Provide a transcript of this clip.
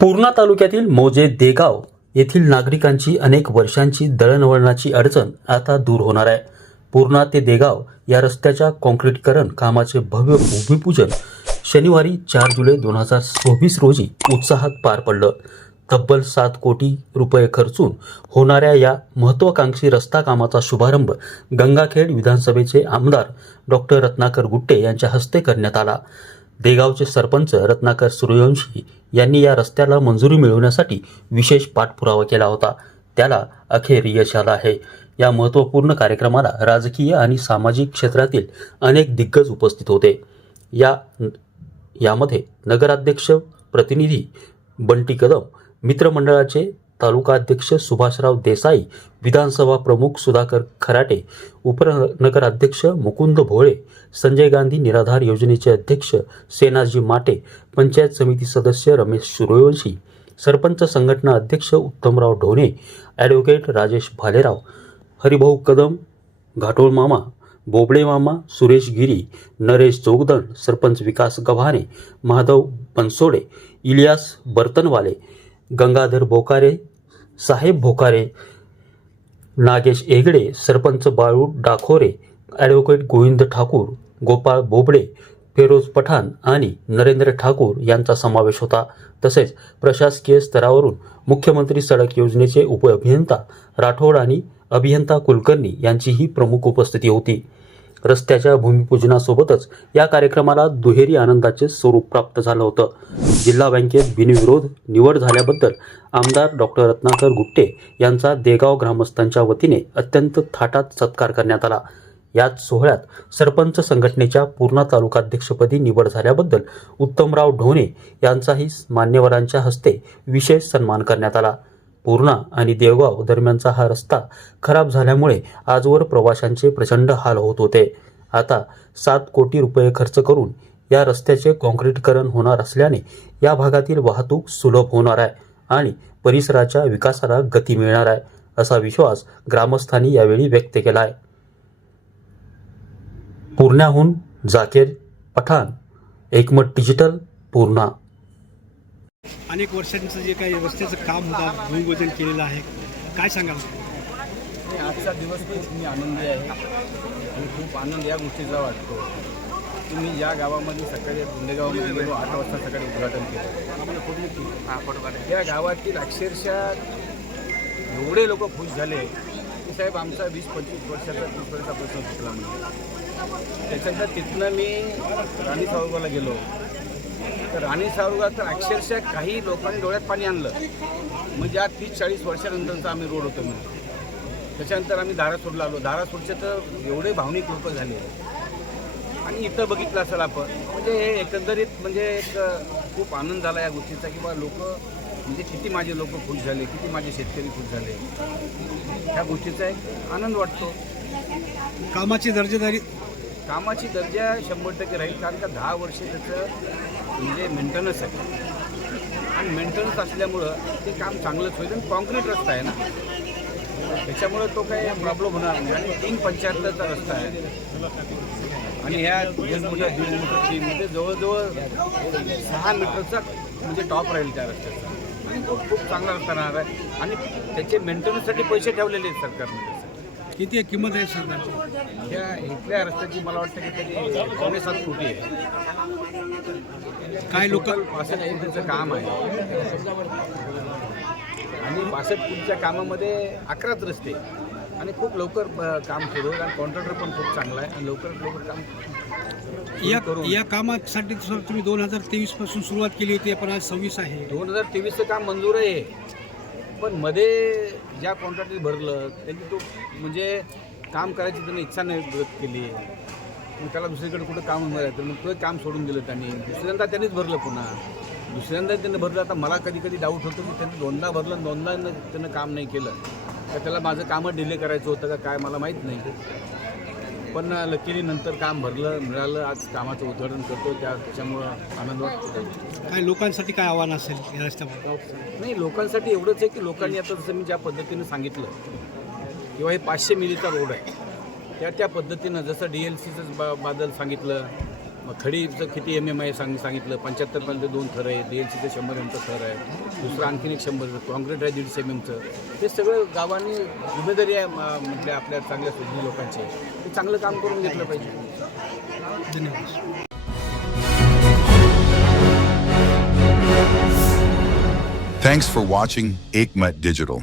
पूर्णा तालुक्यातील मौजे देगाव येथील नागरिकांची अनेक वर्षांची दळणवळणाची अडचण आता दूर होणार आहे। पूर्णा ते देगाव या रस्त्याच्या काँक्रीटीकरण कामाचे भव्य भूमिपूजन शनिवारी 4 जुलै 2024 रोजी उत्साहात पार पडलं। तब्बल 7 कोटी रुपये खर्चून होणाऱ्या या महत्त्वाकांक्षी रस्ता कामाचा शुभारंभ गंगाखेड विधानसभेचे आमदार डॉक्टर रत्नाकर गुट्टे यांच्या हस्ते करण्यात आला। देगावचे सरपंच रत्नाकर सूर्यवंशी यांनी या रस्त्याला मंजुरी मिळवण्यासाठी विशेष पाठपुरावा केला होता। त्याला अखेर यश आलं आहे। या महत्त्वपूर्ण कार्यक्रमाला राजकीय आणि सामाजिक क्षेत्रातील अनेक दिग्गज उपस्थित होते। यामध्ये नगराध्यक्ष प्रतिनिधी बंटी कदम, मित्रमंडळाचे तालुका अध्यक्ष सुभाषराव देसाई, विधानसभा प्रमुख सुधाकर खराटे, उपनगराध्यक्ष मुकुंद भोळे, संजय गांधी निराधार योजनेचे अध्यक्ष सेनाजी माटे, पंचायत समिती सदस्य रमेश सूर्यवंशी, सरपंच संघटना अध्यक्ष उत्तमराव ढोणे, ॲडव्होकेट राजेश भालेराव, हरिभाऊ कदम, घाटोळ मामा, बोबडे मामा, सुरेश गिरी, नरेश जोगदंड, सरपंच विकास गव्हाणे, माधव बनसोडे, इलियास बर्तनवाले, गंगाधर बोकारे, साहेब भोकारे, नागेश एगडे, सरपंच बाळू डाखोरे, ॲडव्होकेट गोविंद ठाकूर, गोपाळ बोबडे, फेरोज पठाण आणि नरेंद्र ठाकूर यांचा समावेश होता। तसेच प्रशासकीय स्तरावरून मुख्यमंत्री सडक योजनेचे उपअभियंता राठोड आणि अभियंता कुलकर्णी यांचीही प्रमुख उपस्थिती होती। रस्त्याच्या भूमिपूजनासोबतच या कार्यक्रमाला दुहेरी आनंदाचे स्वरूप प्राप्त झालं होतं। जिल्हा बँकेत बिनविरोध निवड झाल्याबद्दल आमदार डॉक्टर रत्नाकर गुट्टे यांचा देगाव ग्रामस्थांच्या वतीने अत्यंत थाटात सत्कार करण्यात आला। याच सोहळ्यात सरपंच संघटनेच्या पूर्णा तालुकाध्यक्षपदी निवड झाल्याबद्दल उत्तमराव ढोणे यांचाही मान्यवरांच्या हस्ते विशेष सन्मान करण्यात आला। पूर्णा आणि देवगाव दरम्यानचा हा रस्ता खराब झाल्यामुळे आजवर प्रवाशांचे प्रचंड हाल होत होते। आता 7 कोटी रुपये खर्च करून या रस्त्याचे काँक्रीटीकरण होणार असल्याने या भागातील वाहतूक सुलभ होणार आहे आणि परिसराच्या विकासाला गती मिळणार आहे, असा विश्वास ग्रामस्थांनी यावेळी व्यक्त केला आहे। पूर्ण्याहून जाकीर पठाण, एकमत डिजिटल, पूर्णा। अनेक वर्षांचं जे काही रस्त्याचं काम होतं, भूमिपूजन केलेलं आहे, काय सांगाल? आजचा दिवस खूप मी आनंदी आहे आणि खूप आनंद या गोष्टीचा वाटतो की मी या गावामध्ये सकाळी गुंडेगावामध्ये गेलो, 8 वाजता सकाळी उद्घाटन केलं। या गावातील अक्षरशः एवढे लोक खुश झाले की साहेब आमचा 20-25 वर्षाचा 30 वर्षाचा प्रश्न सुटला म्हणजे। त्याच्यानंतर तिथनं मी राणी सावरगावला गेलो, तर राणी सावरगाव तर अक्षरशः काही लोकांनी डोळ्यात पाणी आणलं, म्हणजे आज 30-40 वर्षानंतरचा आम्ही रोड होतो मी। त्याच्यानंतर आम्ही धारासोडला आलो, धारासोडचे तर एवढे भावनिक लोक झाले आणि इथं बघितलं असेल आपण, म्हणजे हे एकंदरीत म्हणजे एक खूप आनंद झाला या गोष्टीचा की बा लोक म्हणजे किती माझे लोक खुश झाले, किती माझे शेतकरी खुश झाले, ह्या गोष्टीचा एक आनंद वाटतो। कामाची दर्जा 100% राहील, कारण का 10 वर्ष त्याचं म्हणजे मेंटेनन्स आहे आणि मेंटेनन्स असल्यामुळं ते काम चांगलंच होईल आणि कॉन्क्रीट रस्ता आहे ना, त्याच्यामुळं तो काही प्रॉब्लेम होणार नाही आणि 375चा रस्ता आहे आणि ह्या 1.5 मीटर 1.5 मीटर 3 मध्ये जवळजवळ 6 मीटरचा म्हणजे टॉप राहील त्या रस्त्याचा आणि तो खूप चांगला रस्ता राहणार आहे आणि त्याचे मेंटेनन्ससाठी पैसे ठेवलेले आहेत सरकारने। किती किंमत आहे सरकारची? या इथल्या रस्त्याची मला वाटतं की तरी 7.5 कोटी आहे। काय लोक 65 कोटीचं काम आहे आणि 65 कोटीच्या कामामध्ये 11च रस्ते आणि खूप लवकर काम सुरू होईल आणि कॉन्ट्रॅक्टर पण खूप चांगला आहे आणि लवकर काम या कामासाठी सर तुम्ही 2023 पासून सुरुवात केली होती, पण आज 26 आहे। 2023चं काम मंजूर आहे, पण मध्ये ज्या कॉन्ट्रॅक्टने भरलं त्यांनी तो म्हणजे काम करायची त्यांनी इच्छा नाही व्यक्त केली, मग त्याला दुसरीकडे कुठं काम मिळालं मग तो काम सोडून दिलं त्यांनी। दुसऱ्यांदा त्यांनीच भरलं, पुन्हा दुसऱ्यांदा त्यांनी भरलं। आता मला कधी डाऊट होतो की त्यांनी 2दा भरलं आणि 2दा त्यानं काम नाही केलं, तर त्याला माझं कामं डिले करायचं होतं का काय मला माहीत नाही, पण लकीली नंतर काम मिळालं। आज कामाचं उद्घाटन करतो, त्याच्यामुळं आनंद वाटतो। काय लोकांसाठी काय आव्हान असेल या रस्त्यावर? नाही, लोकांसाठी एवढंच आहे की लोकांनी आता जसं मी ज्या पद्धतीने सांगितलं किंवा हे 500 मिलीचा रोड आहे त्या पद्धतीनं जसं DLCचं बादल सांगितलं, खडीचं किती MM आहे सांगितलं 75 पर्यंत 2 थर आहे, DLCचं 100 MM थर आहे, दुसरं आणखीन एक 100 कॉन्क्रीट आहे 150 MM हे सगळं गावांनी जिम्मेदारी आहे म्हटलं आपल्या चांगल्या सुज्ञ लोकांची ते चांगलं काम करून घेतलं पाहिजे. धन्यवाद. Thanks for watching Ekmat Digital.